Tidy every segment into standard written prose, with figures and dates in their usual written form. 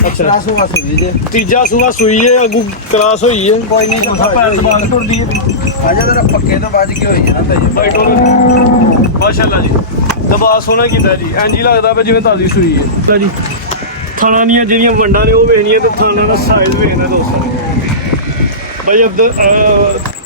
ਅੱਛਾ ਕਲਾਸ ਹੋਵਾ ਸੀ ਜੀ ਤੀਜਾ ਸੂਆ ਸੂਈ ਹੈ ਅੱਗੂ ਕਲਾਸ ਹੋਈ ਹੈ ਕੋਈ ਨਹੀਂ ਮਸਾ ਪੈਰ ਦਬਾਗ ਟੁਰਦੀ ਹੈ ਆਜਾ ਤੇਰਾ ਪੱਕੇ ਤੋਂ ਵੱਜ ਕੇ ਹੋਈ ਹੈ ਨਾ ਤਈ ਬਾਈ ਟੋਰ ਮਾਸ਼ਾਅੱਲਾ ਜੀ ਦਬਾ ਸੋਹਣਾ ਕੀਤਾ ਜੀ ਇੰਜ ਹੀ ਲੱਗਦਾ ਪਿਆ ਜਿਵੇਂ ਤਾਜ਼ੀ ਸੂਈ ਹੈ ਤਾਂ ਜੀ ਥਾਣਾ ਦੀਆਂ ਜਿਹੜੀਆਂ ਵੰਡਾਂ ਨੇ ਉਹ ਵੇਖਣੀਆਂ ਤੇ ਥਾਣਾ ਦਾ ਸਾਈਜ਼ ਵੇਖਣਾ ਦੋਸਤਾਂ ਨੇ ਭਾਈ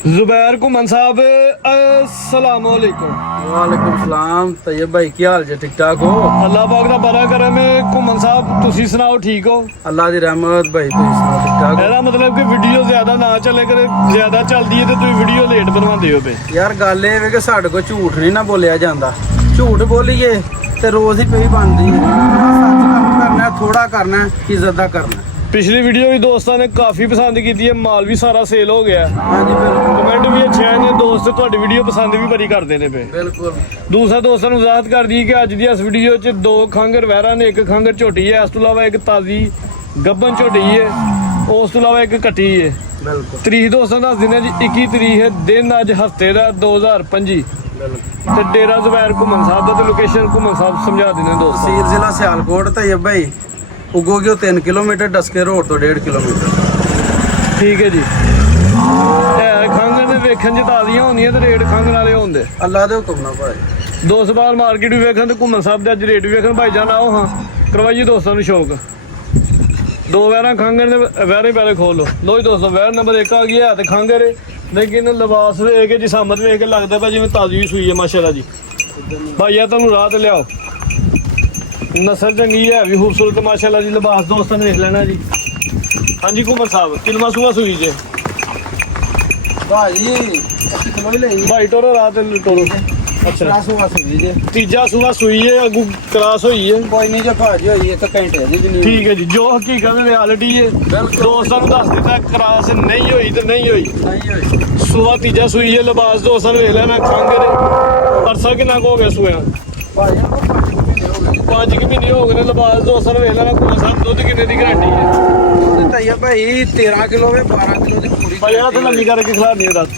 ਜ਼ੁਬੈਰ ਘੁੰਮਣ ਸਾਹਿਬ अस्सलाम वालेकुम। वालेकुम सलाम तैयब भाई क्या हाल जे ठीक ठाक हो अल्लाह पाक दा बड़ा करम है घुमन साहब तुसी सुनाओ ठीक हो अल्लाह दी रहमत भाई तुसी सुनाओ ठीक ठाक हो ਇਹਦਾ ਮਤਲਬ ਕਿ ਵੀਡੀਓ ਜ਼ਿਆਦਾ ਨਾ ਚੱਲੇ ਕਰੇ ਜ਼ਿਆਦਾ ਚੱਲਦੀ ਹੈ ਤੇ ਤੁਸੀਂ ਵੀਡੀਓ ਲੇਟ ਬਣਵਾਉਂਦੇ ਹੋ ਪਏ यार गल ये वे कि साडे को झूठ नहीं ना बोलिया जांदा झूठ बोलीए ते रोज ही पई बनदी है सच काम करना थोड़ा करना इज्जत दा करना ਪਿਛਲੀ ਵੀਡੀਓ ਵੀ ਦੋਸਤਾਂ ਨੇ ਕਾਫੀ ਪਸੰਦ ਕੀਤੀ ਹੈ ਮਾਲ ਵੀ ਸਾਰਾ ਸੇਲ ਹੋ ਗਿਆ हाँ जी बिल्कुल ਕਮੈਂਟ ਵੀ ਅੱਛੇ ਆਏ ਨੇ ਦੋਸਤ ਤੁਹਾਡੀ ਵੀਡੀਓ ਪਸੰਦ ਵੀ ਬੜੀ ਕਰਦੇ ਨੇ ਪਏ बिल्कुल ਦੂਸਰਾ ਦੋਸਤਾਂ ਨੂੰ ਵਜ਼ਾਹਤ ਕਰ ਦਈਏ ਕਿ ਅੱਜ ਦੀ ਇਸ ਵੀਡੀਓ 'ਚ ਦੋ ਖੰਗਰ ਵਹਿਰਾਂ ਨੇ ਇੱਕ ਖੰਗਰ ਝੋਟੀ ਹੈ ਇਸ ਤੋਂ ਇਲਾਵਾ ਇੱਕ ਤਾਜ਼ੀ ਗੱਬਨ ਝੋਟੀ ਹੈ ਉਸ ਤੋਂ ਇਲਾਵਾ ਇੱਕ ਕੱਟੀ ਹੈ बिल्कुल ਤਰੀਕ ਦੋਸਤਾਂ ਦੱਸ ਦਿੰਦੇ ਜੀ 21 ਤਰੀਕ ਹੈ ਦਿਨ ਅੱਜ ਹਫਤੇ ਦਾ 2025 बिल्कुल ਤੇ ਡੇਰਾ ਜ਼ੁਬੈਰ ਘੁੰਮਣ ਸਾਹਿਬ ਦਾ ਤੇ ਲੋਕੇਸ਼ਨ ਘੁੰਮਣ ਸਾਹਿਬ ਸਮਝਾ ਦਿੰਦੇ ਦੋਸਤਾਂ तहसील जिला सियालकोट तैयब भाई उगोगे 3 किलोमीटर डस्के रोड तो 1.5 किलोमीटर ਠੀਕ ਹੈ ਜੀ ਇਹ ਖੰਗਰ ਦੇ ਵੇਖਣ 'ਚ ਤਾਜ਼ੀਆਂ ਹੁੰਦੀਆਂ ਤੇ ਰੇਟ ਖੰਗਰ ਵਾਲੇ ਹੁੰਦੇ अल्लाह दे हुक्म ना भाई ਦੋ ਸਵਾਲ ਮਾਰਕੀਟ ਵੀ ਵੇਖਣ ਤੇ ਘੁੰਮਣ ਸਾਹਿਬ ਦੇ ਅੱਜ ਰੇਟ ਵੀ ਵੇਖਣ ਭਾਈਜਾਨ ਆਓ ਹਾਂ ਕਰਵਾਈਏ ਦੋਸਤਾਂ ਨੂੰ ਸ਼ੌਕ ਦੋ ਵਹਿਰਾਂ ਖੰਗਰ ਦੇ ਵਹਿਰੇ ਪਹਿਲੇ ਖੋਲ ਲੋ ਜੀ ਦੋਸਤੋ ਵਹਿਰ ਨੰਬਰ 1 ਆ ਗਿਆ ਤੇ ਖੰਗਰ ਹੈ ਲੇਕਿਨ ਲਿਬਾਸ ਵੇਖ ਕੇ ਜਿਸਾਮਤ ਵੇਖ ਕੇ ਲੱਗਦਾ ਪਿਆ ਜਿਵੇਂ ਤਾਜ਼ੀ ਸੂਈ ਹੈ ਮਾਸ਼ਾਅੱਲਾ ਜੀ ਭਾਈਆ ਤੁਹਾਨੂੰ ਰਾਹ ਤੇ ਲਿਆਓ ਨਸਲ ਚੰਗੀ ਹੈ ਵੀ ਖੂਬਸੂਰਤ ਮਾਸ਼ਾਅੱਲਾ ਜੀ ਲਿਬਾਸ ਦੋਸਤਾਂ ਨੇ ਦੇਖ ਲੈਣਾ ਜੀ ਹਾਂਜੀ ਘੁੰਮਣ ਸਾਹਿਬ ਕਿਲਮਾ ਸੂਆ ਸੂਈ ਜੇ भाई 80 किलो ही ले ਭਾਈ ਟੋਰੋ ਰਾਹ ਤੇ ਟੋਰੋ ਅੱਛਾ कलास होवा ਸੀ जी ਤੀਜਾ ਸੂਆ ਸੂਈ ਹੈ ਅੱਗੂ ਕਲਾਸ ਹੋਈ ਹੈ कोई नहीं जो भाजी होई एक घंटे दी जनी ਠੀਕ ਹੈ ਜੀ ਜੋ ਹਕੀਕਤ ਰਿਐਲਿਟੀ ਹੈ ਦੋਸਤਾਂ ਨੂੰ ਦੱਸ ਦਿੱਤਾ ਕਰਾਸ ਨਹੀਂ ਹੋਈ ਤੇ ਨਹੀਂ ਹੋਈ नहीं होई ਸੂਆ ਤੀਜਾ ਸੂਈ ਹੈ ਲਿਬਾਸ ਦੋਸਤਾਂ ਨੂੰ ਵੇਖ ਲੈਣਾ ਖੰਗਰ ਅਰਸਾ ਕਿੰਨਾ ਕੁ ਹੋ ਗਿਆ ਸੂਆ भाई 5 ਕਿ ਮਹੀਨੇ ਹੋ ਗਏ ਨੇ ਲਿਬਾਸ ਦੋਸਤਾਂ ਨੂੰ ਵੇਖ ਲੈਣਾ ਘੁੰਮਣ ਸਾਹਿਬ ਦੁੱਧ ਕਿੰਨੇ ਦੀ ਗਾਰੰਟੀ ਹੈ तैयब भाई 13 किलो में 12 किलो दी पूरी ਭਾਈ ਆ ਤੇ ਲੰਮੀ ਕਰਕੇ ਖਿਲਾ ਨਹੀਂ ਦੱਸ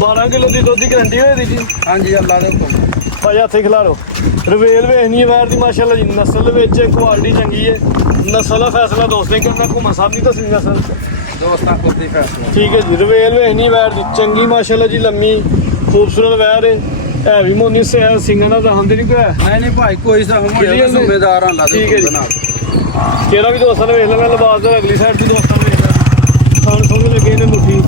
12 ਕਿਲੋ ਦੀ ਦੁੱਧ ਦੀ ਗਾਰੰਟੀ ਹੋਈ ਦੀ ਜੀ हाँ जी अल्लाह दे हुक्म ਭਾਈ ਹੱਥੇ ਖਿਲਾਰੋ ਰਵੇਲ ਵੇਖਣੀ ਹੈ ਵੈਰ ਦੀ ਮਾਸ਼ਾਅੱਲਾ ਜੀ ਨਸਲ ਵਿੱਚ ਕੁਆਲਿਟੀ ਚੰਗੀ ਹੈ ਨਸਲ ਦਾ ਫੈਸਲਾ ਦੋਸਤਾਂ ਕਰਨਾ ਘੁੰਮਣ ਸਾਹਿਬ ਨਹੀਂ ਦੱਸਣੀ ਨਸਲ दोस्तां खुद ही फैसला ਠੀਕ ਹੈ ਜੀ ਰਵੇਲ ਵੇਖਣੀ ਵੈਰ ਦੀ ਚੰਗੀ ਮਾਸ਼ਾਅੱਲਾ ਜੀ ਲੰਮੀ ਖੂਬਸੂਰਤ ਵੈਰ ਹੈ ਵੀ ਮੋਨੀ ਸਿੰਘਾਂ ਦਾ ਦਹਨ ਨਹੀਂ ਕੋਈ ਹੈ नहीं नहीं भाई कोई सा हम Clear नहीं। जिम्मेदार अल्लाह दे ठीक है हुक्म ना ਕਿਹੜਾ ਵੀ ਦੋਸਤਾਂ ਨੇ ਵੇਖ ਲੈਣਾ ਲਿਬਾਸ ਦਾ ਅਗਲੀ ਸਾਈਡ ਤੇ ਦੋਸਤਾਂ ਨੇ ਵੇਖ ਲੈਣਾ ਖਾਣ ਸੋਹਣੇ ਲੱਗੇ ਨੇ ਮੁੱਠੀ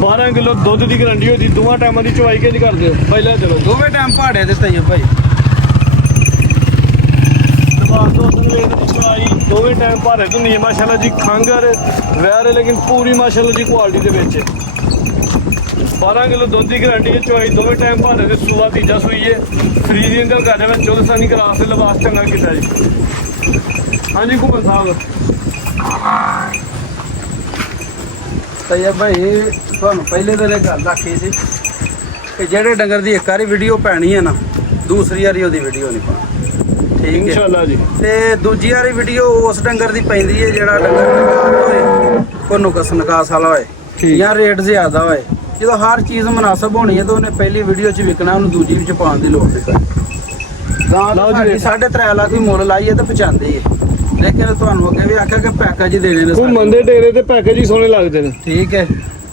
12 ਕਿਲੋ ਦੁੱਧ ਦੀ ਗਾਰੰਟੀ ਹੋਈ ਦੋਵਾਂ ਟਾਈਮਾਂ ਦੀ ਚਵਾਈ ਕਿੰਜ ਕਰਦੇ ਹੋ ਪਹਿਲਾਂ ਚਲੋ दोवें टाइम पहाड़े दे तैयब भाई ਲਿਬਾਸ ਦੋਸਤਾਂ ਨੇ ਵੇਖ ਦੀ ਚਵਾਈ ਦੋਵੇਂ ਟਾਈਮ ਭਾਰੇ ਹੁੰਦੀ ਹੈ ਮਾਸ਼ਾਅੱਲਾ ਜੀ ਖੰਗਰ ਵੈਰ ਹੈ ਲੇਕਿਨ ਪੂਰੀ ਮਾਸ਼ਾਅੱਲਾ ਜੀ ਕੁਆਲਿਟੀ ਦੇ ਵਿੱਚ 12 ਕਿਲੋ ਦੁੱਧ ਦੀ ਗਾਰੰਟੀ ਹੈ ਚਵਾਈ ਦੋਵੇਂ ਟਾਈਮ ਭਾਰੇ ਦੇ ਸੂਆ ਤੀਜਾ ਸੂਈ ਹੈ ਫ੍ਰੀ ਦੀ ਅੰਕਲ ਕਰ ਰਿਹਾ ਚੌਲਸਾਨੀ ਕਰਾਸ ਦੇ ਲਿਬਾਸ ਚੰਗਾ ਕੀਤਾ ਜੀ ਹਾਂਜੀ ਘੁੰਮਣ ਸਾਹਿਬ तैयब भाई ਤੁਹਾਨੂੰ ਪਹਿਲੇ ਦਿਨ ਇਹ ਗੱਲ ਆਖੀ ਸੀ ਕਿ ਜਿਹੜੇ ਡੰਗਰ ਦੀ ਇੱਕ ਵਾਰੀ ਵੀਡੀਓ ਪੈਣੀ ਹੈ ਨਾ ਦੂਸਰੀ ਵਾਰੀ ਉਹਦੀ ਵੀਡੀਓ ਨਹੀਂ ਪਾਣੀ ਠੀਕ ਹੈ ਇਨਸ਼ਾਅੱਲਾ ਜੀ ਤੇ ਦੂਜੀ ਵਾਰੀ ਵੀਡੀਓ ਉਸ ਡੰਗਰ ਦੀ ਪੈਂਦੀ ਹੈ ਜਿਹੜਾ ਡੰਗਰ ਨਕਾਸ ਹੋਏ ਕੋ ਨੁਕਸ ਨਕਾਸ ਵਾਲਾ ਹੋਏ ਠੀਕ। ਜਾਂ ਰੇਟ ਜ਼ਿਆਦਾ ਹੋਏ ਜਦੋਂ ਹਰ ਚੀਜ਼ ਮੁਨਾਸਬ ਹੋਣੀ ਹੈ ਤਾਂ ਉਹਨੇ ਪਹਿਲੀ ਵੀਡੀਓ 'ਚ ਵਿਕਣਾ ਉਹਨੂੰ ਦੂਜੀ ਵਿੱਚ ਪਾਉਣ ਦੀ ਲੋੜ ਨਹੀਂ ਪੈਂਦੀ ਗਾਂ ਲਓ ਦਾ ਜੀ। 3.5 ਲੱਖ ਦੀ ਮੁੱਲ ਲਾਈ ਹੈ ਤਾਂ ਪਹੁੰਚਾਉਂਦੀ ਹੈ ਲੇਕਿਨ ਤੁਹਾਨੂੰ ਅੱਗੇ ਵੀ ਆਖਿਆ ਕਿ ਪੈਕੇਜ ਹੀ ਦੇਣੇ ਨੇ ਸਾਡੇ। ਘੁੰਮਣ ਦੇ ਡੇਰੇ ਤੇ ਪੈਕੇਜ ਹੀ ਸੋਹਣੇ ਲੱਗਦੇ ਨੇ ਠੀਕ ਹੈ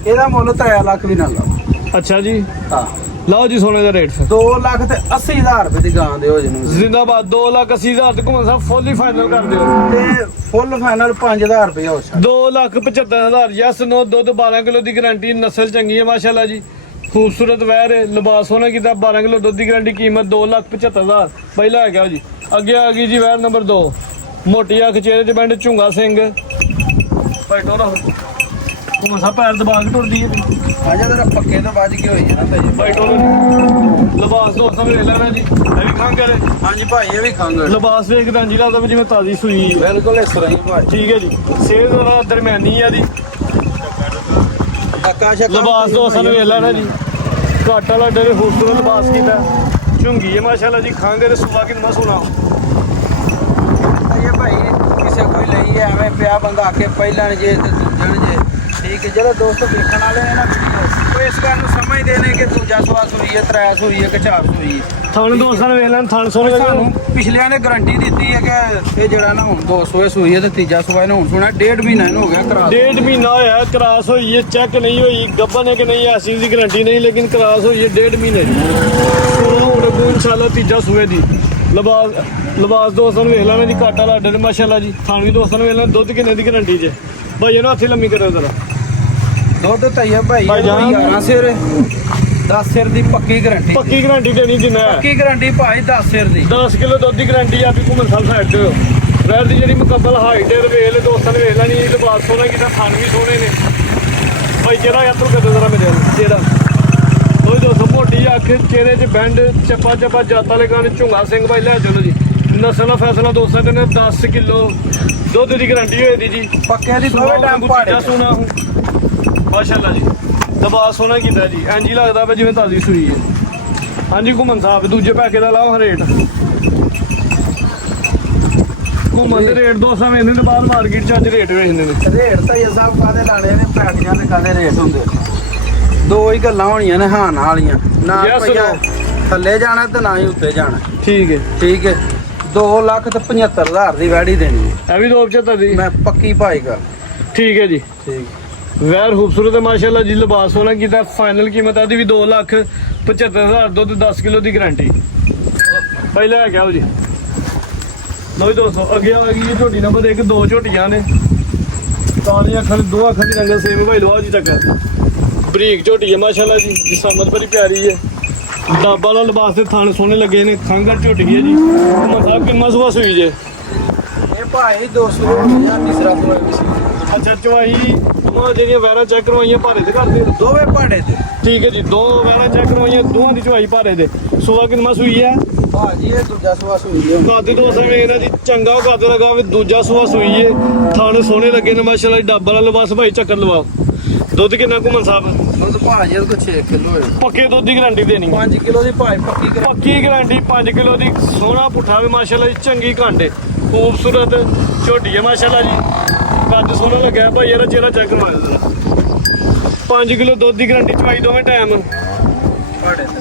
ਇਹਦਾ ਮੁੱਲ 3 ਲੱਖ ਵੀ ਨਾ ਲਾਓ ਅੱਛਾ ਜੀ ਹਾਂ ਲਓ ਜੀ ਸੋਨੇ ਦਾ ਰੇਟ ਫਿਰ 2 ਲੱਖ ਤੇ 80,000 ਰੁਪਏ ਦੀ ਗਾਂ ਦੇ ਹੋ ਜਨੂੰ ਜ਼ਿੰਦਾਬਾਦ 2,80,000 ਤੇ ਘੁੰਮਣ ਸਾਹਿਬ ਫੁੱਲ ਹੀ ਫਾਈਨਲ ਕਰ ਦਿਓ ਤੇ ਫੁੱਲ ਫਾਈਨਲ 5,000 ਰੁਪਏ ਹੋ ਸਕਦਾ 2,75,000 ਯਸ ਨੋ ਦੁੱਧ 12 ਕਿਲੋ ਦੀ ਗਾਰੰਟੀ ਨਸਲ ਚੰਗੀ ਹੈ ਮਾਸ਼ਾਅੱਲਾ ਜੀ ਖੂਬਸੂਰਤ ਵੈਰ ਹੈ ਲਿਬਾਸ ਹੋਣਾ ਕੀਤਾ 12 ਕਿਲੋ ਦੁੱਧ ਦੀ ਗਾਰੰਟੀ ਕੀਮਤ 2,75,000 ਪਹਿਲਾਂ ਆ ਗਿਆ ਜੀ ਅੱਗੇ ਆ ਗਈ ਜੀ ਵੈਰ ਨੰਬਰ 2 ਮੋਟੀ ਅੱਖ ਚਿਹਰੇ ਤੇ ਪਿੰਡ ਝੁੰਗਾ ਸਿੰਘ ਭਾਈ ਟੋਰਾ ਘੁੰਮਣ ਸਾਹਿਬ ਪੈਰ ਦਬਾ ਕੇ ਟੁਰਦੀ ਹੈ ਆਜਾ ਤੇਰਾ ਪੱਕੇ ਤੋਂ ਵੱਜ ਕੇ ਹੋਈ ਹੈ ਨਾ ਤੈਨੂੰ ਭਾਈ ਟੋਰਾ ਲਿਬਾਸ ਦੋਸਤਾਂ ਵੇਖ ਲੈਣਾ ਜੀ ਇਹ ਵੀ ਖੰਗਰ ਹੈ ਹਾਂਜੀ ਭਾਈ ਇਹ ਵੀ ਖੰਗ ਲਿਬਾਸ ਵੇਖਦਾ ਜੀ ਲੱਗਦਾ ਵੀ ਜਿਵੇਂ ਤਾਜ਼ੀ ਸੂਈ ਹੈ ਬਿਲਕੁਲ ਇਸ ਤਰ੍ਹਾਂ ਹੀ ਭਾਈ ਠੀਕ ਹੈ ਜੀ ਸਿਹਤ ਦਾ ਦਰਮਿਆਨੀ ਆ ਜੀ ਆਕਾਸ਼ ਲਿਬਾਸ ਤੋਂ ਸਾਨੂੰ ਵੇਖ ਲੈਣਾ ਜੀ ਘੱਟ ਵਾਲਾ ਡੇਰੇ ਖੂਬਸੂਰਤ ਲਿਬਾਸ ਕੀਤਾ ਝੁੰਗੀ ਹੈ ਮਾਸ਼ਾਅੱਲਾ ਜੀ ਖਾਂਗੇ ਤੇ ਸੁਬਾ ਕਿੰਨਾ ਸੋਹਣਾ ਇਹ ਭਾਈ ਕਿਸੇ ਕੋਈ ਲਈ ਐਵੇਂ ਪਿਆ ਬੰਦਾ ਆ ਕੇ ਪਹਿਲਾਂ ਜੇ ਤੇ ਦੂਜਣ ਜੇ ਠੀਕ ਹੈ ਜਿਹੜੇ ਦੋਸਤ ਵੇਖਣ ਵਾਲੇ ਨੇ ਨਾ ਵੀਡੀਓ ਉਹ ਇਸ ਗੱਲ ਨੂੰ ਸਮਝਦੇ ਨੇ ਕਿ ਦੂਜਾ ਸਵਾ ਸੂਈ ਹੈ, ਤ੍ਰੈ ਸੂਈ ਹੈ ਕਿ ਚਾਰ ਸੂਈ ਹੈ। ਥਣ ਦੋਸਤਾਂ ਨੇ ਵੇਖ ਲੈਣ ਥਣ ਸੋਹਣੇ ਸਾਨੂੰ ਸਾਨੂੰ ਪਿਛਲਿਆਂ ਨੇ ਗਾਰੰਟੀ ਦਿੱਤੀ ਹੈ ਕਿ ਇਹ ਜਿਹੜਾ ਨਾ ਹੁਣ 200 ਸੂਈ ਹੈ ਤੇ ਤੀਜਾ ਸਵਾ ਇਹਨੂੰ ਹੁਣ ਸੁਣਾ 1.5 ਮਹੀਨਾ ਇਹਨੂੰ ਹੋ ਗਿਆ ਕਰਾ डेढ़ महीना होया क्रास हुई है, चेक नहीं हुई गब्बन है कि नहीं ऐसी उसकी गारंटी नहीं, लेकिन क्रास हुई है 1.5 महीने की। इंशाल्लाह तीजा सूए दी लिबास दोस्तों ने वेख लेना जी, घाटा लाडे ने माशाल्लाह जी। थान भी दोस्तों ने वेख लेना दुध किन्ने दी गारंटी च भाई ना हत्थी लम्मी करो जरा ਦੁੱਧ ਤਈਆ ਭਾਈ ਭਾਈਜਾਨ। 11 ਸਿਰ 10 ਸਿਰ ਦੀ ਪੱਕੀ ਗਾਰੰਟੀ पक्की गारंटी देनी जिन्ना है ਪੱਕੀ ਗਾਰੰਟੀ ਭਾਈ 10 ਸਿਰ ਦੀ 10 किलो दुध की गारंटी आप घूमन साहब साइड ते हो वैर दी जी मुकम्मल हाइट है वेख ले दोस्तों ने वेख लेनी लिबास सोहना कितना, थान भी सोहने ने भाई चेहरा यात्रू कर जरा मेरे चेहरा कोई दोस्तों मोटी अख चेहरे च बैंड चप्पा चप्पा जाता लेकर झुंगा सिंह भाई लै चलो जी। नस्ल का फैसला दोस्तों ने 10 किलो दुध की गारंटी हुई थी जी। ਪੱਕਿਆਂ ਦੀ ਦੋਵੇਂ ਟਾਈਮ ਪਾੜੇ सोना माशाल्लाह जी लिबास सोहना किया जी, इंज ही लगता है जिवें ताजी सूई है। हाँ जी घूमन साहब दूजे पैके का लाओ रेट घूमन के रेट दोस्तों वेचने के बाद मार्केट च अज रेट वेचने ने ਰੇਟ ਤਈਆ ਸਾਹਿਬ ਕਾਦੇ ਲਾਣੇ ਨੇ ਪੈਕੀਆਂ ਦੇ ਕਾਦੇ ਰੇਟ ਹੁੰਦੇ ਦੋ ਹੀ ਗੱਲਾਂ ਹੋਣੀਆਂ ਨੇ ਹਾਂ ਵਾਲੀਆਂ ਨਾ Yes, ਰੁਪਈਆ no। ਥੱਲੇ ਜਾਣਾ ਤੇ ਨਾ ਹੀ ਉੱਤੇ ਜਾਣਾ ठीक है ਠੀਕ ਹੈ 2,75,000 ਦੀ ਵੈੜੀ ਦੇਣੀ ਹੈ। है भी 275 दी ਮੈਂ ਪੱਕੀ ਭਾਈ ਗੱਲ ठीक है जी। ਠੀਕ वैर खूबसूरत है माशाल्लाह जी, लिबास होना किया फाइनल कीमत आदि भी 2,75,000 दुध 10 किलो की गारंटी पहले है क्या जी। लो जी दोस्तों अगे आ गई है झोटी नंबर 1 दो झोटियां ने काली अखर दो अखर की रंग सेम भाई लो जी तक बरीक झोटी है माशाल्लाह जी, जिसमत बड़ी प्यारी है। डाबा वाला लिबास से थान सोने लगे ने खंगर झोटी है जी। साहब किन्ना सुबह सुई जे ਇਹ ਭਾਈ 200,000 ਤੀਸਰਾ ਤੋਂ अच्छा चवाई ਜਿਹੜੀਆਂ ਵੈਰਾਂ ਚੈੱਕ ਕਰਵਾਈਆਂ ਭਾਰੇ ਤੇ ਕਰਦੇ ਦੋਵੇਂ ਪਾੜੇ ਤੇ ਠੀਕ ਹੈ ਜੀ। ਦੋ ਵੈਰਾਂ ਚੈੱਕ ਕਰਵਾਈਆਂ ਦੋਵਾਂ ਦੀ ਚਵਾਈ ਭਾਰੇ ਦੇ ਸੁਆ ਕਿੰਨਾ ਸੂਈ ਹੈ ਭਾਜੀ ਇਹ ਦੂਜਾ ਸਵਾ ਸੂਈ ਹੈ ਕਾਦੇ ਤੋਂ ਸਮੇਂ ਇਹਨਾਂ ਦੀ ਚੰਗਾ ਕੱਦ ਲਗਾ ਵੀ ਦੂਜਾ ਸੁਆ ਸੂਈ ਹੈ। ਥਾਣੇ ਸੋਹਣੇ ਲੱਗੇ ਨੇ ਮਾਸ਼ਾਅੱਲਾ। ਡੱਬ ਵਾਲਾ ਲਿਬਾਸ ਭਾਈ ਚੱਕਰ ਲਵਾਓ। ਦੁੱਧ ਕਿੰਨਾ ਘੁੰਮਣ ਸਾਹਿਬ ਦੁੱਧ ਭਾਜੀ ਇਹਦੇ ਕੋਲ 6 ਕਿਲੋ ਹੈ ਪੱਕੇ ਦੁੱਧ ਦੀ ਗਾਰੰਟੀ ਦੇਣੀ 5 ਕਿਲੋ ਦੀ ਭਾਈ ਪੱਕੀ ਕਰਾ ਪੱਕੀ ਗਾਰੰਟੀ 5 ਕਿਲੋ ਦੀ। ਸੋਹਣਾ ਪੁੱਠਾ ਵੀ ਮਾਸ਼ਾਅੱਲਾ ਜੀ, ਚੰਗੀ ਕਾਂਡੇ ਖੂਬਸੂਰਤ ਝੋਟੀ ਹੈ ਮਾਸ਼ਾਅੱਲਾ ਜੀ। ਕੱਦ ਸੋਹਣਾ ਲੱਗਿਆ ਭਾਈ, ਇਹਦਾ ਚਿਹਰਾ ਚੈੱਕ ਕਰਵਾਇਆ ਜਰਾ। 5 ਕਿਲੋ ਦੁੱਧ ਦੀ ਗਾਰੰਟੀ ਚਵਾਈ ਦੋਵੇਂ ਟਾਈਮ ਪਾੜੇ ਤੇ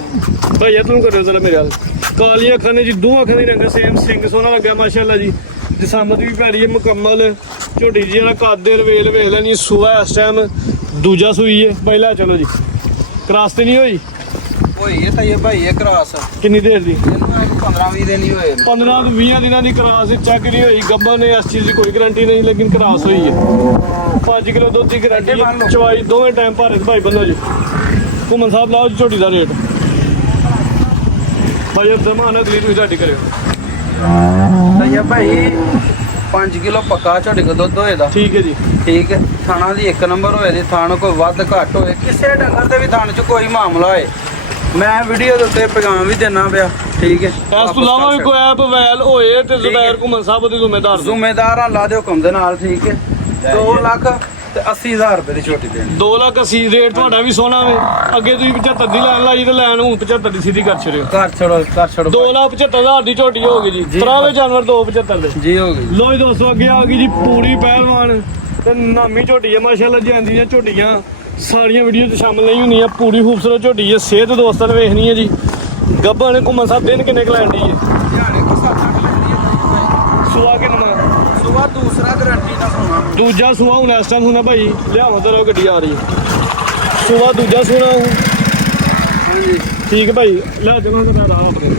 ਭਾਈ ਤੁਹਾਨੂੰ ਕਰਿਓ ਜ਼ਰਾ ਮੇਰੇ ਨਾਲ। ਕਾਲੀਆਂ ਅੱਖਾਂ ਨੇ ਜੀ, ਦੋ ਅੱਖਾਂ ਦੀ ਰੰਗ ਸੇਮ, ਸਿੰਘ ਸੋਹਣਾ ਲੱਗਾ ਮਾਸ਼ਾਅੱਲਾ ਜੀ। ਜਿਸਮਤ ਵੀ ਭੈੜੀ ਹੈ ਮੁਕੰਮਲ ਝੋਟੀ ਜੀ। ਜਿਹੜਾ ਕੱਦ ਰਵੇਲ ਵੇਖ ਲੈਣੀ ਸੂਆ ਇਸ ਟਾਈਮ ਦੂਜਾ ਸੂਈ ਹੈ ਪਹਿਲਾਂ। ਚਲੋ ਜੀ ਕਰਾਸ ਤੇ ਨਹੀਂ ਹੋਈ ਹੋਈ ਹੈ ਤਾਂ ਇਹ ਭਾਈ ਇਹ ਕਰਾਸ ਕਿੰਨੀ ਦੇਰ ਦੀ ਇਹਨੂੰ 15-20 ਦਿਨ ਹੀ ਹੋਏ 15 ਤੋਂ 20 ਦਿਨਾਂ ਦੀ ਕਰਾਸ ਚੈੱਕ ਨਹੀਂ ਹੋਈ। ਗੱਬਰ ਨੇ ਇਸ ਚੀਜ਼ ਦੀ ਕੋਈ ਗਾਰੰਟੀ ਨਹੀਂ, ਲੇਕਿਨ ਕਰਾਸ ਹੋਈ ਹੈ। 5 ਕਿਲੋ ਦੁੱਧ ਦੀ ਗਾਰੰਟੀ ਚਵਾਈ ਦੋਵੇਂ ਟਾਈਮ ਭਾਰੇ ਭਾਈ ਬੰਨੋ ਜੀ। ਘੁੰਮਣ ਸਾਹਿਬ ਲਾਓ ਜੀ ਝੋਟੀ ਦਾ ਰੇਟ ਭਾਈ ਦਮਾਨ ਅਗਲੀ ਤੁਸੀਂ ਸਾਡੀ ਕਰਿਓ ਤਾਂ ਇਹ ਭਾਈ 5 ਕਿਲੋ ਪੱਕਾ ਝੋਟੀ ਕੋ ਦੁੱਧ ਹੋਏ ਦਾ ਠੀਕ ਹੈ ਜੀ। ਠੀਕ ਹੈ। ਥਾਣਾ ਦੀ 1 ਨੰਬਰ ਹੋਏ ਦੀ ਥਾਣ ਕੋਈ ਵੱਧ ਘੱਟ ਹੋਏ ਕਿਸੇ ਡੰਗਰ ਦੇ ਵੀ ਥਾਣ 'ਚ ਕੋਈ ਮਾਮਲਾ ਹੋਏ ਮੈਂ ਵੀਡੀਓ ਦੇ ਉੱਤੇ ਪੈਗਾਮ ਵੀ ਦੇਣਾ ਪਿਆ ਠੀਕ ਹੈ। ਇਸ ਤੋਂ ਇਲਾਵਾ ਵੀ ਕੋਈ ਐਪ ਵੈਲ ਹੋਏ ਤੇ ਜ਼ੁਬੈਰ ਘੁੰਮਣ ਸਾਹਿਬ ਦੇ ਜ਼ਿੰਮੇਦਾਰ ਦੋ ਜ਼ਿੰਮੇਦਾਰਾਂ ਲਾ ਦਿਓ ਹੁਕਮ ਦੇ ਨਾਲ ਠੀਕ ਹੈ। 2,80,000 ਰੁਪਏ ਦੀ ਝੋਟੀ ਦੇਣੀ 2,80,000 ਰੇਟ ਤੁਹਾਡਾ ਵੀ ਸੋਹਣਾ ਵੇ। ਅੱਗੇ ਤੁਸੀਂ 75 ਦੀ ਲੈਣ ਲਾਈ ਤੇ ਲੈਣ ਹੁਣ 75 ਦੀ ਸਿੱਧੀ ਕਰ ਛੜਿਓ। ਘਰ ਛੱਡੋ 2,75,000 ਦੀ ਝੋਟੀ ਹੋ ਗਈ ਜੀ। ਤਰਾਵੇ ਜਾਨਵਰ 2,75 ਦੇ ਜੀ ਹੋ ਗਈ ਲੋ ਜੀ ਦੋਸਤੋ ਅੱਗੇ ਆ ਗਈ ਜੀ ਪੂਰੀ ਪਹਿਲਵਾਨ ਤੇ ਨਾਮੀ ਝੋਟੀ ਹੈ ਮਾਸ਼ਾਅੱਲਾ। ਜਾਂਦੀਆਂ ਝੋਟੀਆਂ ਸਾਰੀਆਂ ਵੀਡੀਓ 'ਚ ਸ਼ਾਮਲ ਨਹੀਂ ਹੁੰਦੀਆਂ। ਪੂਰੀ ਖੂਬਸੂਰਤ ਝੋਟੀ ਹੈ। ਸਿਹਤ ਦੋਸਤਾਂ ਨੇ ਵੇਖਣੀ ਹੈ ਜੀ। ਗੱਭਾ ਨੇ ਘੁੰਮਣ ਸਾਹਿਬ ਦਿਨ ਕਿੰਨੇ ਕਲੈਂਡ ਦੀ ਹੈ ਦਿਹਾੜੇ ਕੋ 7-8 ਲੈਂਦੀ ਹੈ ਸੁਆ ਕਿੰਨਾ ਸੁਬਾਹ ਦੂਸਰਾ ਗਰੰਟੀ ਨਾ ਸੋਣਾ ਦੂਜਾ ਸੁਆ ਹੁਣ ਇਸ ਟਾਈਮ ਹੁੰਦਾ ਭਾਈ ਲਿਆਵਾਂ ਤੇ ਗੱਡੀ ਆ ਰਹੀ ਹੈ। ਸੁਆ ਦੂਜਾ ਸੁਣਾ ਹਾਂਜੀ ਠੀਕ ਹੈ ਭਾਈ ਲੈ ਚਲੋ ਤੇ ਮੈਂ ਰਾਹ ਆਪਣੇ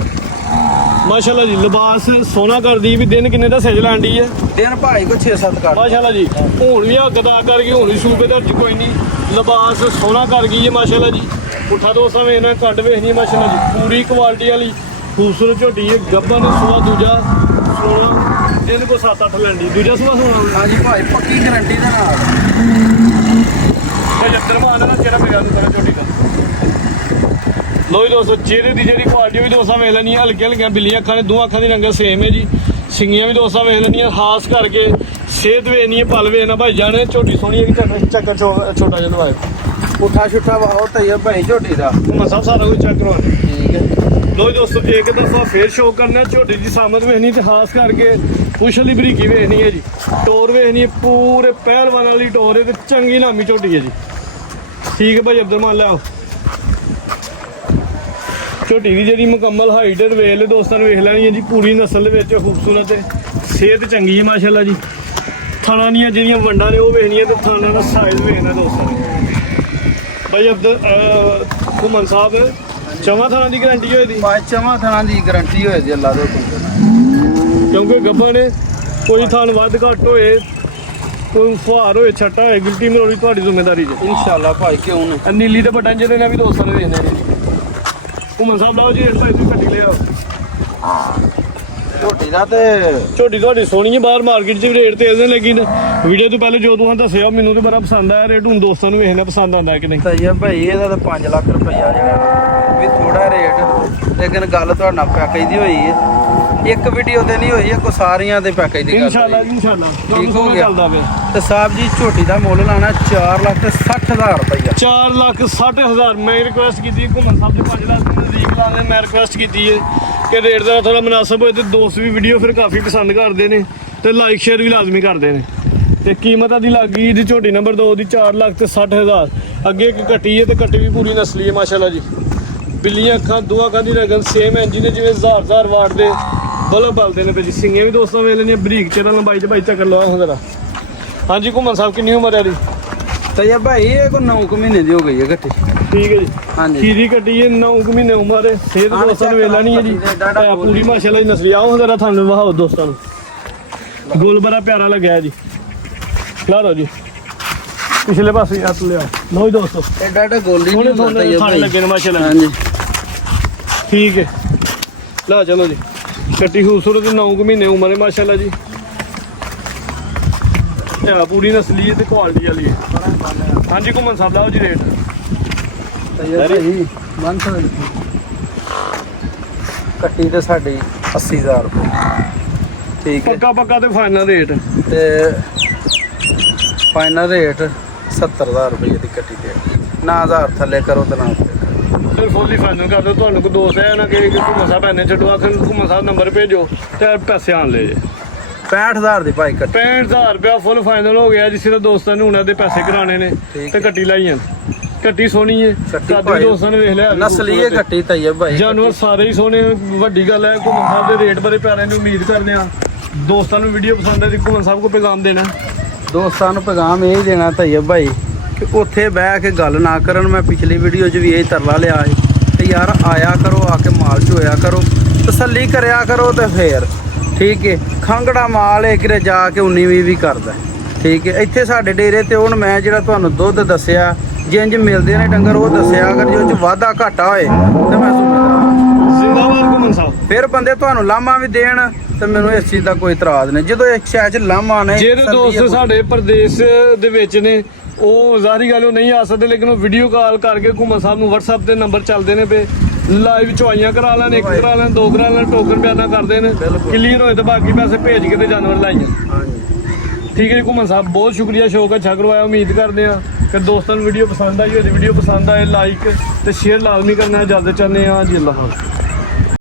ਮਾਸ਼ਾਅੱਲਾ ਜੀ। ਲਿਬਾਸ ਸੋਹਣਾ ਕਰਦੀ ਵੀ ਦਿਨ ਕਿੰਨੇ ਦਾ ਸਜ ਲਾਂਡੀ ਹੈ ਦਿਨ ਭਾਈ ਕੋ 6-7 ਕਰ ਮਾਸ਼ਾਅੱਲਾ ਜੀ। ਹੁਣ ਵੀ ਹੱਕਦਾਰ ਕਰ ਗਈ, ਹੁਣ ਵੀ ਸੂਬੇਦਾਰ ਚ ਕੋਈ ਨਹੀਂ। ਲਿਬਾਸ ਸੋਹਣਾ ਕਰ ਗਈ ਹੈ ਮਾਸ਼ਾਅੱਲਾ ਜੀ। ਪੁੱਠਾ ਦੋ ਸਮੇਂ ਇਹਨਾਂ ਕੱਢ ਵੇਖਣੀ ਮਾਸ਼ਾਅੱਲਾ ਜੀ। ਪੂਰੀ ਕੁਆਲਿਟੀ ਵਾਲੀ ਖੂਬਸੂਰਤ ਝੋਟੀ ਹੈ। ਗੱਬਨ ਸੁਆ ਦੂਜਾ ਸੋਹਣਾ ਦਿਨ ਕੋ 7-8 ਲੈਂਦੀ ਦੂਜਾ ਸੁਆ ਸੋਹਣਾ ਹਾਂਜੀ ਭਾਈ ਪੱਕੀ ਗਰੰਟੀ ਦੇ ਨਾਲ 75 ਮਾਨ ਨਾ ਜਿਹੜਾ ਮੇਰਾ ਨੂੰ ਝੋਟੀ ਦਾ। ਲੋ ਜੀ ਦੋਸਤੋ ਚਿਹਰੇ ਦੀ ਜਿਹੜੀ ਕੁਆਲਿਟੀ ਵੀ ਦੋਸਤਾਂ ਵੇਖ ਲੈਣੀ ਹਲਕੀਆਂ ਹਲਕੀਆਂ ਬਿੱਲੀਆਂ ਅੱਖਾਂ ਨੇ, ਦੋ ਅੱਖਾਂ ਦੀ ਰੰਗ ਸੇਮ ਹੈ ਜੀ। ਸਿੰਗੀਆਂ ਵੀ ਦੋਸਤਾਂ ਵੇਖ ਲੈਣੀਆਂ ਖਾਸ ਕਰਕੇ। ਸਿਹਤ ਵੇਖਣੀ ਹੈ ਪਲ ਵੇਖਣਾ ਭਾਈ ਜਾਣੇ। ਝੋਟੀ ਸੋਹਣੀ ਹੈ ਕਿ ਚੱਕਰ ਛੋਟਾ ਜਿਹਾ ਦਵਾਏ ਪੁੱਠਾ ਛੁੱਟਾ ਵਾਹ ਤਾਂ ਇਹ ਭਾਈ ਝੋਟੀ ਦਾ ਘੁੰਮਣ ਸਾਹਿਬ ਸਾਰਾ ਕੁਝ ਚੈੱਕ ਕਰਵਾਉਣਾ ਠੀਕ ਹੈ। ਲੋ ਦੋਸਤੋ ਇੱਕ ਦਫਾ ਫੇਰ ਸ਼ੋਅ ਕਰਨਾ ਝੋਟੀ ਦੀ ਸਾਮਤ ਵੇਖਣੀ ਤੇ ਖਾਸ ਕਰਕੇ ਪੁੱਛਲੀ ਬਰੀਕੀ ਵੇਖਣੀ ਹੈ ਜੀ, ਟੋਰ ਵੇਖਣੀ ਹੈ, ਪੂਰੇ ਪਹਿਲਵਾਨ ਵਾਲੀ ਟੋਰ ਹੈ ਤੇ ਚੰਗੀ ਨਾਮੀ ਝੋਟੀ ਹੈ ਜੀ। ਠੀਕ ਹੈ ਭਾਈ ਅਬਦੁਰਮਾਨ ਲਿਆਓ ਝੋਟੀ ਦੀ ਜਿਹੜੀ ਮੁਕੰਮਲ ਹਾਈਟ ਵੇਖ ਲਓ ਦੋਸਤਾਂ ਨੂੰ ਵੇਖ ਲੈਣੀ ਹੈ ਜੀ। ਪੂਰੀ ਨਸਲ ਦੇ ਵਿੱਚ ਖੂਬਸੂਰਤ ਹੈ, ਸਿਹਤ ਚੰਗੀ ਹੈ ਮਾਸ਼ਾਅੱਲਾ ਜੀ। ਥਾਣਾ ਦੀਆਂ ਜਿਹੜੀਆਂ ਵੰਡਾਂ ਨੇ ਉਹ ਵੇਖਣੀਆਂ ਤੇ ਥਾਣਾ ਦਾ ਸਾਈਜ਼ ਵੇਖਣਾ ਦੋਸਤਾਂ ਨੇ। ਭਾਈ ਘੁੰਮਣ ਸਾਹਿਬ ਚਵਾਂ ਥਾਣਾ ਦੀ ਗਾਰੰਟੀ ਹੋਈ ਦੀ? ਚਵਾਂ ਥਾਣਾ ਦੀ ਗਾਰੰਟੀ ਹੋਏ ਜੀ ਅੱਲਾ ਦੇ ਹੁਕਮ ਕਿਉਂਕਿ ਗੱਭਣ ਨੇ ਕੋਈ ਥਾਨ ਵੱਧ ਘੱਟ ਹੋਏ, ਕੋਈ ਫੁਹਾਰ ਹੋਏ, ਛੱਟਾ ਹੋਏ, ਗਿਲਟੀ ਮਰੋੜੀ ਤੁਹਾਡੀ ਜ਼ਿੰਮੇਵਾਰੀ ਜੀ ਇਨਸ਼ਾਅੱਲਾ ਭਾਈ। ਕਿਉਂ ਨਹੀਂ? ਨੀਲੀ ਦੇ ਬਟਨ ਜਿਹੜੇ ਨੇ ਵੀ ਦੋਸਤਾਂ ਨੇ ਵੇਖਣੇ ਨੇ। ਘੁੰਮਣ ਸਾਹਿਬ ਲਾਓ ਜੀ ਭਾਈ ਤੁਸੀਂ ਗੱਡੀ ਲਿਆਓ। ਝੋਟੀ ਦਾ ਤੇ ਝੋਟੀ ਤੁਹਾਡੀ ਸੋਹਣੀ ਹੈ, ਬਾਹਰ ਮਾਰਕੀਟ 'ਚ ਵੀ ਰੇਟ ਤੇਜ਼ ਨੇ, ਲੇਕਿਨ ਵੀਡੀਓ ਤੋਂ ਪਹਿਲੇ ਜੋ ਤੁਸੀਂ ਦੱਸਿਆ ਮੈਨੂੰ ਤੇ ਬੜਾ ਪਸੰਦ ਆਇਆ। ਰੇਟ ਹੁਣ ਦੋਸਤਾਂ ਨੂੰ ਵੇਖਣਾ ਪਸੰਦ ਆਉਂਦਾ ਕਿ ਨਹੀਂ? ਸਹੀ ਹੈ ਭਾਈ, ਇਹਦਾ ਤਾਂ 5 ਲੱਖ ਰੁਪਈਆ ਜਿਹੜਾ ਵੀ ਥੋੜਾ ਰੇਟ, ਲੇਕਿਨ ਗੱਲ ਤੁਹਾਡੇ ਨਾਲ ਪੈਕੇਜ ਦੀ ਹੋਈ ਹੈ। ਇੱਕ ਵੀਡੀਓ ਤੇ ਨਹੀਂ ਹੋਈ, ਕੋ ਸਾਰੀਆਂ ਦੇ ਪੈਕੇਜ ਦੀ ਗੱਲ ਇਨਸ਼ਾਅੱਲਾ ਇਨਸ਼ਾਅੱਲਾ ਠੀਕ ਹੋ ਗਿਆ। ਚੱਲਦਾ ਪਿਆ। ਤੇ ਸਾਹਿਬ ਜੀ ਝੋਟੀ ਦਾ ਮੁੱਲ ਲਾਣਾ 4,60,000 ਰੁਪਈਆ। 4,60,000 ਮੈਂ ਰਿਕੁਐਸਟ ਕੀਤੀ ਘੁੰਮਣ ਸਾਹਿਬ ਦੇ 5 ਲੱਖ ਦੇ ਨਜ਼ਦੀਕ ਲਾਣੇ। ਮੈਂ ਰਿਕੁਐਸਟ ਕੀਤੀ ਹੈ ਕਿ ਰੇਟ ਦਾ ਥੋੜਾ ਮੁਨਾਸਬ ਹੋਏ ਤੇ ਦੋਸਤ ਵੀ ਵੀਡੀਓ ਫਿਰ ਕਾਫੀ ਪਸੰਦ ਕਰਦੇ ਨੇ ਤੇ ਲਾਈਕ ਸ਼ੇਅਰ ਵੀ ਲਾਜ਼ਮੀ ਕਰਦੇ ਨੇ। ਤੇ ਕੀਮਤ ਆਦੀ ਲੱਗ ਗਈ ਇਹਦੀ ਝੋਟੀ ਨੰਬਰ 2 ਦੀ 4,60,000। ਅੱਗੇ ਇੱਕ ਕੱਟੀ ਹੈ ਤੇ ਕੱਟੀ ਵੀ ਪੂਰੀ ਨਸਲੀ ਹੈ ਮਾਸ਼ਾਅੱਲਾ ਜੀ। ਬਿੱਲੀਆਂ ਅੱਖਾਂ, ਦੋ ਅੱਖਾਂ ਦੀ ਰਗਨ ਸੇਮ ਇੰਜ ਨੇ ਜਿਵੇਂ 1000 ਵਾਟ ਦੇ ਬਲਬ ਬਲਦੇ ਨੇ ਭਾਜੀ। ਸਿੰਗੇ ਵੀ ਦੋਸਤਾਂ ਵੇਲੇ ਨੇ ਬਰੀਕ ਚਿਹਰਾ ਲੰਬਾਈ 'ਚ ਭਾਈ ਚੱਕਰ ਲਵਾ ਜਰਾ। ਹਾਂਜੀ ਘੁੰਮਣ ਸਾਹਿਬ ਕਿੰਨੀ ਉਮਰ ਹੈ ਇਹਦੀ? ਤੇ ਇਹ ਭਾਈ ਇਹ ਕੋ 9 ਮਹੀਨੇ ਦੀ ਹੋ ਗਈ ਹੈ ਗੱਟੀ। ਠੀਕ ਹੈ ਜੀ। ਹਾਂਜੀ ਖੀਰੀ ਕੱਟੀ ਹੈ, 9 ਮਹੀਨੇ ਉਮਰ ਹੈ। ਸਿਹਤ ਦੋਸਤਾਂ ਨੂੰ ਵੇਖ ਲੈਣੀ ਹੈ ਜੀ, ਪੂਰੀ ਮਾਸ਼ਾਅੱਲਾ ਦੀ ਨਸਲੀ। ਆਓ ਜਰਾ ਤੁਹਾਨੂੰ ਵਿਖਾਓ ਦੋਸਤਾਂ ਨੂੰ। ਗੋਲ ਬੜਾ ਪਿਆਰਾ ਲੱਗਿਆ ਜੀ। ਲਾ ਦੋ ਜੀ ਪਿਛਲੇ ਪਾਸੇ ਹੱਥ ਲਿਆ। ਲੋ ਜੀ ਦੋਸਤੋ ਐਡਾ ਐਡਾ ਗੋਲੀ ਸੋਹਣੇ ਨਹੀਂ ਸੋਹਣੇ ਹੁੰਦਾ ਖਾਣੇ ਲੱਗੇ ਨੇ ਮਾਸ਼ਾਅੱਲਾ। ਹਾਂਜੀ ਠੀਕ ਹੈ ਲਾ ਚਲੋ ਜੀ। ਕੱਟੀ ਖੂਬਸੂਰਤ 9 ਮਹੀਨੇ ਉਮਰ ਹੈ ਮਾਸ਼ਾਅੱਲਾ ਜੀ। ਇਹ ਪੂਰੀ ਨਸਲੀ ਹੈ ਤੇ ਕੁਆਲਿਟੀ ਵਾਲੀ ਹੈ। ਹਾਂਜੀ ਘੁੰਮਣ ਸਾਹਿਬ ਲਾਓ ਜੀ ਰੇਟ। ਭਾਈ 100 ਕੱਟੀ ਤੇ ਸਾਡੀ 80,000 ਰੁਪਏ। ਠੀਕ ਹੈ ਪੱਕਾ ਪੱਕਾ ਤੇ ਫਾਈਨਲ ਰੇਟ ਤੇ ਫਾਈਨਲ ਰੇਟ 70,000 ਰੁਪਏ ਦੀ ਕੱਟੀ ਤੇ ਨਾ 1000 ਥੱਲੇ ਕਰੋ ਤੇ ਨਾ ਉੱਤੇ ਕਰੋ। ਫਿਰ ਫੁੱਲੀ ਫਾਈਨਲ ਕਰ ਦਿਓ। ਤੁਹਾਨੂੰ ਕੋਈ ਦੋਸਤ ਹੈ ਨਾ ਕਿ ਘੁੰਮਣ ਸਾਹਿਬ ਐਨੇ ਛੱਡੋ ਆਖਣ ਘੁੰਮਣ ਸਾਹਿਬ ਨੰਬਰ ਭੇਜੋ ਤੇ ਪੈਸੇ ਆਣ ਲੈ ਜੇ। 65,000 ਦੀ ਭਾਈ ਕੱਟੀ। 65,000 ਰੁਪਇਆ ਫੁੱਲ ਫਾਈਨਲ ਹੋ ਗਿਆ ਜੀ। ਸਿਰਫ ਦੋਸਤਾਂ ਨੂੰ ਉਹਨਾਂ ਦੇ ਪੈਸੇ ਕਰਾਣੇ ਨੇ ਤੇ ਕੱਟੀ ਲਾਈਆਂ। ਕੱਟੀ ਸੋਹਣੀ ਹੈ, ਸਾਡੀ ਦੋਸਤਾਂ ਨੇ ਵੇਖ ਲਿਆ ਨਸਲੀ ਇਹ ਕੱਟੀ ਤੈਯਬ ਭਾਈ। ਜਾਨਵਰ ਸਾਰੇ ਹੀ ਸੋਹਣੇ। ਵੱਡੀ ਗੱਲ ਹੈ ਘੁੰਮਣ ਸਾਹਿਬ ਦੇ ਰੇਟ ਬੜੇ ਪਿਆਰੇ ਨੇ। ਉਮੀਦ ਕਰਦੇ ਆ ਦੋਸਤਾਂ ਨੂੰ ਵੀਡੀਓ ਪਸੰਦ ਹੈ ਤੇ ਘੁੰਮਣ ਸਾਹਿਬ ਕੋ ਪੈਗਾਮ ਦੇਣਾ। ਦੋਸਤਾਂ ਨੂੰ ਪੈਗਾਮ ਇਹ ਦੇਣਾ ਤੈਯਬ ਭਾਈ ਕਿ ਉੱਥੇ ਬਹਿ ਕੇ ਗੱਲ ਨਾ ਕਰਨ। ਮੈਂ ਪਿਛਲੀ ਵੀਡੀਓ 'ਚ ਵੀ ਇਹ ਤਰਲਾ ਲਿਆ ਸੀ ਤੇ ਯਾਰ ਆਇਆ ਕਰੋ, ਆ ਕੇ ਮਾਲ 'ਚ ਹੋਇਆ ਕਰੋ, ਤਸੱਲੀ ਕਰਿਆ ਕਰੋ ਤੇ ਫੇਰ ਠੀਕ ਹੈ। ਖੰਗੜਾ ਮਾਲ ਹੈ ਕਿਤੇ ਜਾ ਕੇ 19-20 ਵੀ ਕਰਦਾ। ਠੀਕ ਹੈ ਇੱਥੇ ਸਾਡੇ ਡੇਰੇ ਤੇ ਹੁਣ ਮੈਂ ਜਿਹੜਾ ਤੁਹਾਨੂੰ ਦੁੱਧ ਦੱਸਿਆ ਜਿੰਜ ਮਿਲਦੇ ਨੇ ਡੰਗਰ ਉਹ ਦੱਸਿਆ, ਅਗਰ ਜੇ ਉਹ 'ਚ ਵਾਧਾ ਘਾਟਾ ਹੋਏ ਤੇ ਮੈਂ ਜ਼ਿੰਦਾਬਾਦ ਘੁੰਮਣ ਸਾਹਿਬ। ਫਿਰ ਬੰਦੇ ਤੁਹਾਨੂੰ ਲਾਮਾ ਵੀ ਦੇਣ ਤੇ ਮੈਨੂੰ ਇਸ ਚੀਜ਼ ਦਾ ਕੋਈ ਇਤਰਾਜ਼ ਨਹੀਂ। ਜਦੋਂ ਇੱਕ ਸ਼ਹਿਰ 'ਚ ਲਾਮਾ ਨੇ ਜਿਹੜੇ ਦੋਸਤ ਸਾਡੇ ਪ੍ਰਦੇਸ਼ ਦੇ ਵਿੱਚ ਨੇ ਉਹ ਜ਼ਾਹਰੀ ਗੱਲ ਉਹ ਨਹੀਂ ਆ ਸਕਦੇ, ਲੇਕਿਨ ਉਹ ਵੀਡੀਓ ਕਾਲ ਕਰਕੇ ਘੁੰਮਣ ਸਾਹਿਬ ਨੂੰ WhatsApp ਤੇ ਨੰਬਰ ਚੱਲਦੇ ਨੇ ਪਏ ਲਾਈਵ ਚੁਆਈਆਂ ਕਰਾ ਲੈਣ, 1 ਕਰਾ ਲੈਣ, 2 ਕਰਾ ਲੈਣ, ਟੋਕਨ ਬਿਆਨਾ ਕਰਦੇ ਨੇ। ਕਲੀਅਰ ਹੋਏ ਤਾਂ ਬਾਕੀ ਪੈਸੇ ਭੇਜ ਕੇ ਤੇ ਜਾਨਵਰ ਲਾਈਆਂ। ਠੀਕ ਹੈ ਜੀ ਘੁੰਮਣ ਸਾਹਿਬ ਬਹੁਤ ਸ਼ੁਕਰੀਆ, ਸ਼ੌਕ ਅੱਛਾ ਕਰਵਾਇਆ। ਉਮੀਦ ਕਰਦੇ ਆ ਕਿ ਦੋਸਤਾਂ ਨੂੰ ਵੀਡੀਓ ਪਸੰਦ ਆਈ ਹੋਵੇ। ਵੀਡੀਓ ਪਸੰਦ ਆਏ ਲਾਈਕ ਤੇ ਸ਼ੇਅਰ ਲਾਜ਼ਮੀ ਕਰਨਾ। ਜਲਦ ਚਾਹੁੰਦੇ ਆ ਜੀ। ਅੱਲਾਹ ਹਾਫਿਜ਼।